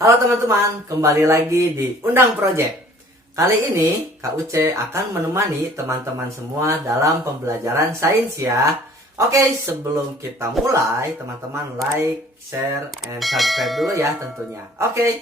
Halo teman-teman, kembali lagi di Undang Project. Kali ini Kak Uce akan menemani teman-teman semua dalam pembelajaran sains ya. Oke, sebelum kita mulai, teman-teman like, share, and subscribe dulu ya tentunya. Oke,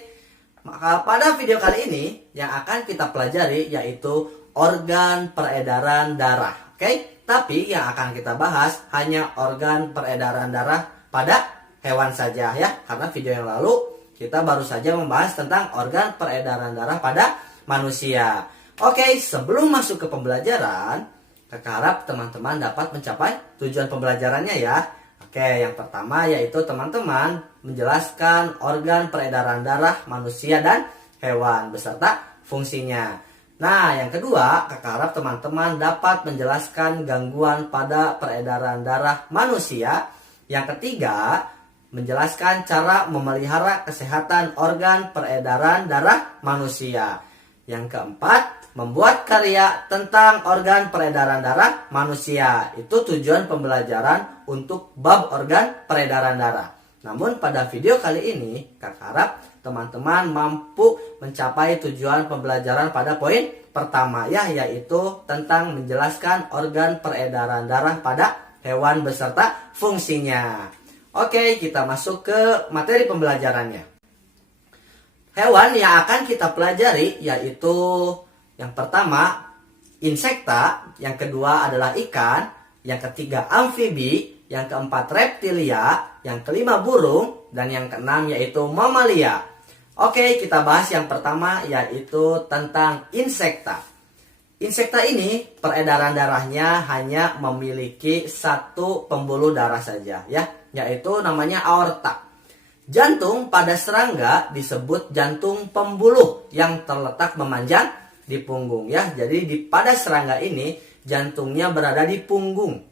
maka pada video kali ini yang akan kita pelajari yaitu organ peredaran darah. Oke, tapi yang akan kita bahas hanya organ peredaran darah pada hewan saja ya. Karena video yang lalu kita baru saja membahas tentang organ peredaran darah pada manusia. Oke, sebelum masuk ke pembelajaran, Kakak harap teman-teman dapat mencapai tujuan pembelajarannya ya. Oke, yang pertama yaitu teman-teman menjelaskan organ peredaran darah manusia dan hewan beserta fungsinya. Nah, yang kedua, Kakak harap teman-teman dapat menjelaskan gangguan pada peredaran darah manusia. Yang ketiga, menjelaskan cara memelihara kesehatan organ peredaran darah manusia. Yang keempat, membuat karya tentang organ peredaran darah manusia. Itu tujuan pembelajaran untuk bab organ peredaran darah. Namun pada video kali ini, Kakak harap teman-teman mampu mencapai tujuan pembelajaran pada poin pertama ya, yaitu tentang menjelaskan organ peredaran darah pada hewan beserta fungsinya. Oke, kita masuk ke materi pembelajarannya. Hewan yang akan kita pelajari yaitu yang pertama insekta, yang kedua adalah ikan, yang ketiga amfibi, yang keempat reptilia, yang kelima burung, dan yang keenam yaitu mamalia. Oke, kita bahas yang pertama yaitu tentang insekta. Insekta ini peredaran darahnya hanya memiliki satu pembuluh darah saja ya, yaitu namanya aorta. Jantung pada serangga disebut jantung pembuluh yang terletak memanjang di punggung ya. Jadi pada serangga ini jantungnya berada di punggung.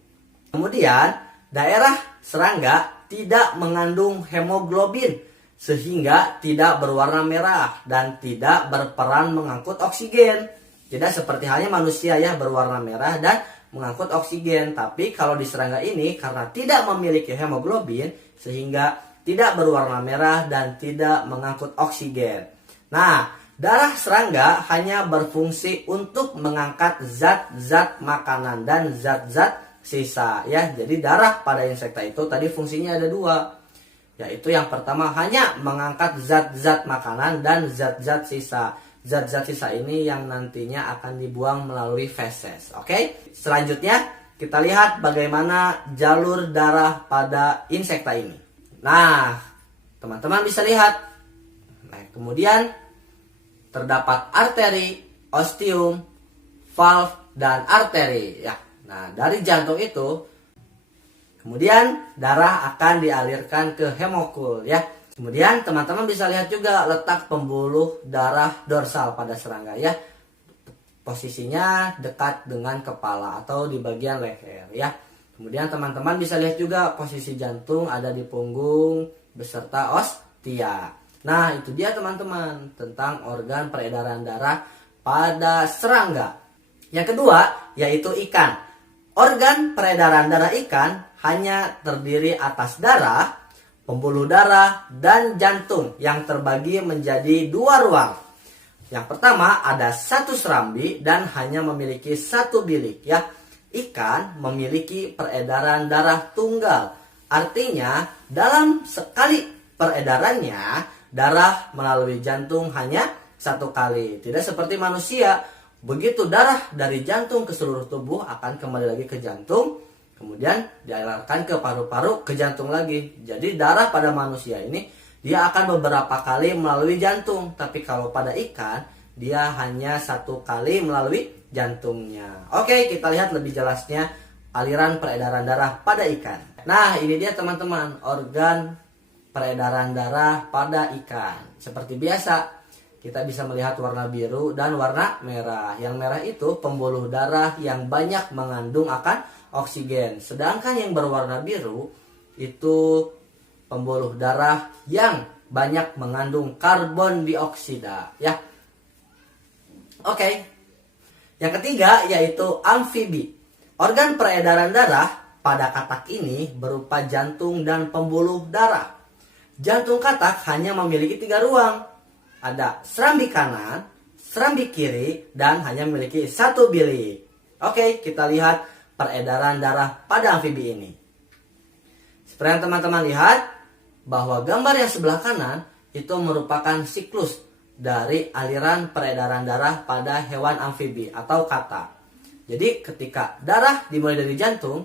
Kemudian daerah serangga tidak mengandung hemoglobin sehingga tidak berwarna merah dan tidak berperan mengangkut oksigen. Tidak seperti halnya manusia ya, berwarna merah dan mengangkut oksigen. Tapi kalau di serangga ini karena tidak memiliki hemoglobin sehingga tidak berwarna merah dan tidak mengangkut oksigen. Nah, darah serangga hanya berfungsi untuk mengangkat zat-zat makanan dan zat-zat sisa ya. Jadi darah pada insekta itu tadi fungsinya ada dua. Yaitu yang pertama hanya mengangkat zat-zat makanan dan zat-zat sisa. Zat-zat sisa ini yang nantinya akan dibuang melalui feses. Oke, selanjutnya kita lihat bagaimana jalur darah pada insekta ini. Nah, teman-teman bisa lihat. Nah, kemudian terdapat arteri, ostium, valve, dan arteri. Ya, nah dari jantung itu, kemudian darah akan dialirkan ke hemokul ya. Kemudian teman-teman bisa lihat juga letak pembuluh darah dorsal pada serangga ya. Posisinya dekat dengan kepala atau di bagian leher ya. Kemudian teman-teman bisa lihat juga posisi jantung ada di punggung beserta ostia. Nah, itu dia teman-teman tentang organ peredaran darah pada serangga. Yang kedua yaitu ikan. Organ peredaran darah ikan hanya terdiri atas darah, pembuluh darah, dan jantung yang terbagi menjadi dua ruang. Yang pertama ada satu serambi dan hanya memiliki satu bilik ya. Ikan memiliki peredaran darah tunggal. Artinya dalam sekali peredarannya darah melalui jantung hanya satu kali. Tidak seperti manusia. Begitu darah dari jantung ke seluruh tubuh akan kembali lagi ke jantung. Kemudian dialirkan ke paru-paru, ke jantung lagi. Jadi darah pada manusia ini dia akan beberapa kali melalui jantung. Tapi kalau pada ikan dia hanya satu kali melalui jantungnya. Oke, kita lihat lebih jelasnya aliran peredaran darah pada ikan. Nah, ini dia teman-teman organ peredaran darah pada ikan. Seperti biasa kita bisa melihat warna biru dan warna merah. Yang merah itu pembuluh darah yang banyak mengandung akan oksigen. Sedangkan yang berwarna biru itu pembuluh darah yang banyak mengandung karbon dioksida ya. Oke. Yang ketiga yaitu amfibi. Organ peredaran darah pada katak ini berupa jantung dan pembuluh darah. Jantung katak hanya memiliki 3 ruang. Ada serambi kanan, serambi kiri, dan hanya memiliki 1 bilik. Oke, kita lihat peredaran darah pada amfibi ini. Seperti yang teman-teman lihat, bahwa gambar yang sebelah kanan itu merupakan siklus dari aliran peredaran darah pada hewan amfibi atau katak. Jadi ketika darah dimulai dari jantung,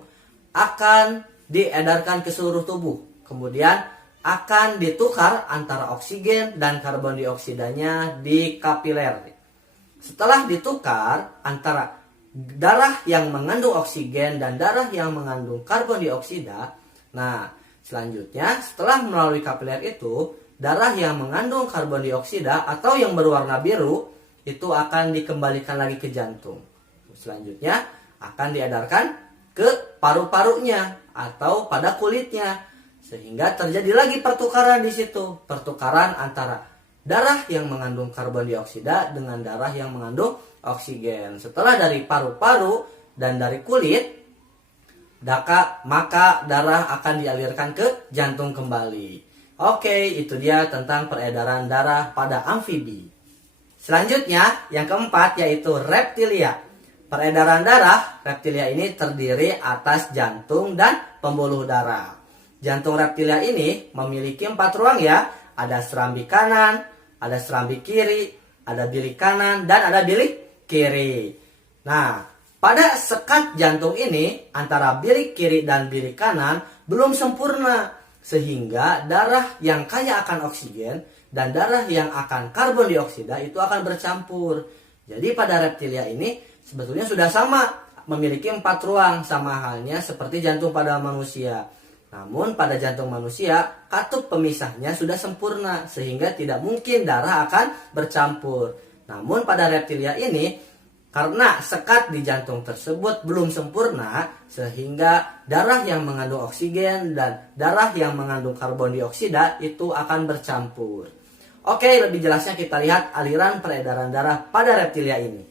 akan diedarkan ke seluruh tubuh. Kemudian akan ditukar antara oksigen dan karbon dioksidanya di kapiler. Setelah ditukar antara darah yang mengandung oksigen dan darah yang mengandung karbon dioksida, nah selanjutnya setelah melalui kapiler itu, darah yang mengandung karbon dioksida atau yang berwarna biru itu akan dikembalikan lagi ke jantung. Selanjutnya akan diedarkan ke paru-parunya atau pada kulitnya, sehingga terjadi lagi pertukaran di situ, pertukaran antara darah yang mengandung karbon dioksida dengan darah yang mengandung oksigen. Setelah dari paru-paru dan dari kulit, maka darah akan dialirkan ke jantung kembali. Oke, itu dia tentang peredaran darah pada amfibi. Selanjutnya, yang keempat yaitu reptilia. Peredaran darah reptilia ini terdiri atas jantung dan pembuluh darah. Jantung reptilia ini memiliki 4 ruang ya. Ada serambi kanan, ada serambi kiri, ada bilik kanan, dan ada bilik kiri. Nah, pada sekat jantung ini antara bilik kiri dan bilik kanan belum sempurna, sehingga darah yang kaya akan oksigen dan darah yang akan karbon dioksida itu akan bercampur. Jadi pada reptilia ini sebetulnya sudah sama, memiliki 4 ruang, sama halnya seperti jantung pada manusia. Namun pada jantung manusia, katup pemisahnya sudah sempurna, sehingga tidak mungkin darah akan bercampur. Namun pada reptilia ini, karena sekat di jantung tersebut belum sempurna, sehingga darah yang mengandung oksigen dan darah yang mengandung karbon dioksida itu akan bercampur. Oke, lebih jelasnya kita lihat aliran peredaran darah pada reptilia ini.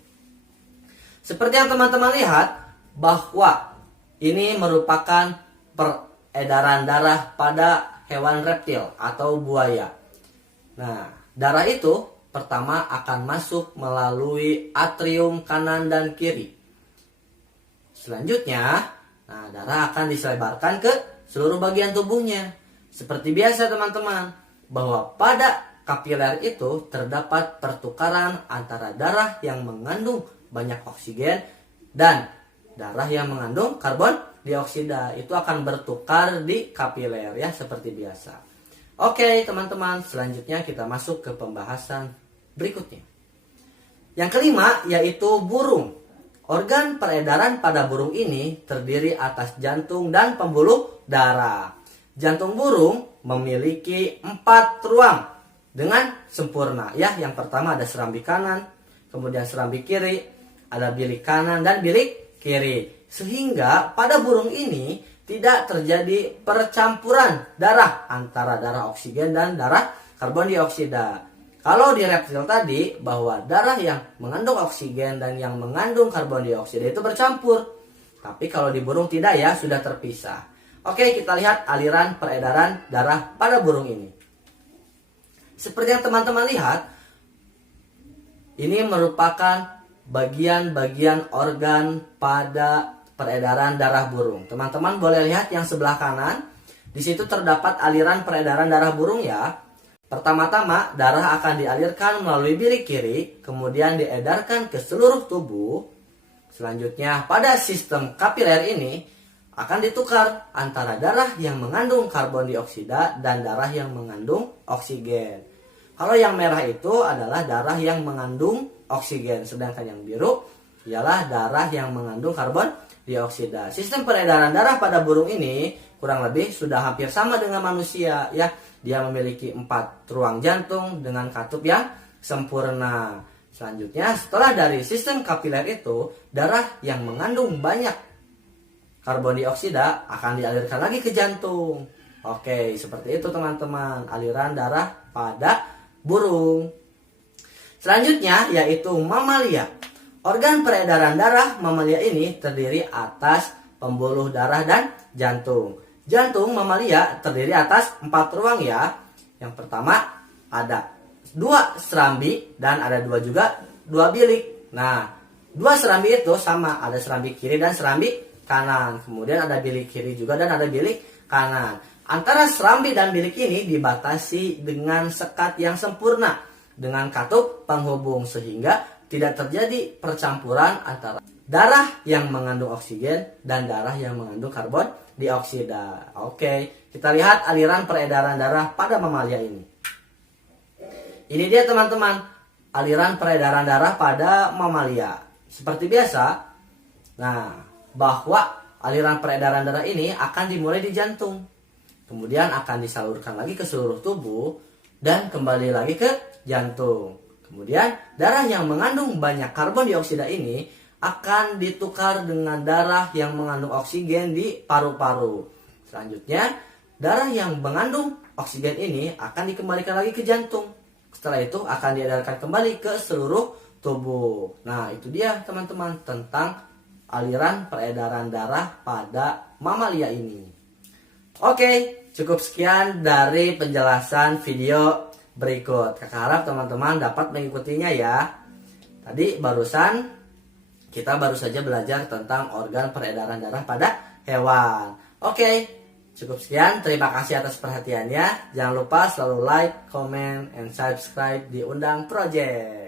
Seperti yang teman-teman lihat, bahwa ini merupakan peredaran darah pada hewan reptil atau buaya. Nah, darah itu pertama akan masuk melalui atrium kanan dan kiri. Selanjutnya, darah akan disebarkan ke seluruh bagian tubuhnya. Seperti biasa teman-teman, bahwa pada kapiler itu terdapat pertukaran antara darah yang mengandung banyak oksigen dan darah yang mengandung karbon dioksida. Itu akan bertukar di kapiler ya, seperti biasa. Oke teman-teman, selanjutnya kita masuk ke pembahasan berikutnya. Yang kelima yaitu burung. Organ peredaran pada burung ini terdiri atas jantung dan pembuluh darah. Jantung burung memiliki 4 ruang dengan sempurna ya. Yang pertama ada serambi kanan, kemudian serambi kiri, ada bilik kanan dan bilik kiri. Sehingga pada burung ini tidak terjadi percampuran darah antara darah oksigen dan darah karbon dioksida. Kalau di reptil tadi, bahwa darah yang mengandung oksigen dan yang mengandung karbon dioksida itu bercampur. Tapi kalau di burung tidak ya, sudah terpisah. Oke, kita lihat aliran peredaran darah pada burung ini. Seperti yang teman-teman lihat, ini merupakan bagian-bagian organ pada peredaran darah burung. Teman-teman boleh lihat yang sebelah kanan. Di situ terdapat aliran peredaran darah burung ya. Pertama-tama darah akan dialirkan melalui bilik kiri, kemudian diedarkan ke seluruh tubuh. Selanjutnya pada sistem kapiler ini akan ditukar antara darah yang mengandung karbon dioksida dan darah yang mengandung oksigen. Kalau yang merah itu adalah darah yang mengandung oksigen, sedangkan yang biru ialah darah yang mengandung karbon dioksida. Sistem peredaran darah pada burung ini kurang lebih sudah hampir sama dengan manusia ya. Dia memiliki 4 ruang jantung dengan katup yang sempurna. Selanjutnya, setelah dari sistem kapiler itu, darah yang mengandung banyak karbon dioksida akan dialirkan lagi ke jantung. Oke, seperti itu teman-teman, aliran darah pada burung. Selanjutnya yaitu mamalia. Organ peredaran darah mamalia ini terdiri atas pembuluh darah dan jantung. Jantung mamalia terdiri atas 4 ruang ya. Yang pertama ada 2 serambi dan ada 2 juga 2 bilik. Nah, 2 serambi itu sama, ada serambi kiri dan serambi kanan. Kemudian ada bilik kiri juga dan ada bilik kanan. Antara serambi dan bilik ini dibatasi dengan sekat yang sempurna dengan katup penghubung sehingga tidak terjadi percampuran antara darah yang mengandung oksigen dan darah yang mengandung karbon dioksida. Oke, kita lihat aliran peredaran darah pada mamalia ini. Ini dia teman-teman, aliran peredaran darah pada mamalia. Seperti biasa, nah, bahwa aliran peredaran darah ini akan dimulai di jantung. Kemudian akan disalurkan lagi ke seluruh tubuh dan kembali lagi ke jantung. Kemudian darah yang mengandung banyak karbon dioksida ini akan ditukar dengan darah yang mengandung oksigen di paru-paru. Selanjutnya, darah yang mengandung oksigen ini akan dikembalikan lagi ke jantung. Setelah itu akan diedarkan kembali ke seluruh tubuh. Nah, itu dia teman-teman tentang aliran peredaran darah pada mamalia ini. Oke, cukup sekian dari penjelasan video berikut. Kakak harap teman-teman dapat mengikutinya ya. Tadi kita baru saja belajar tentang organ peredaran darah pada hewan. Oke, cukup sekian. Terima kasih atas perhatiannya. Jangan lupa selalu like, comment, and subscribe di Undang Project.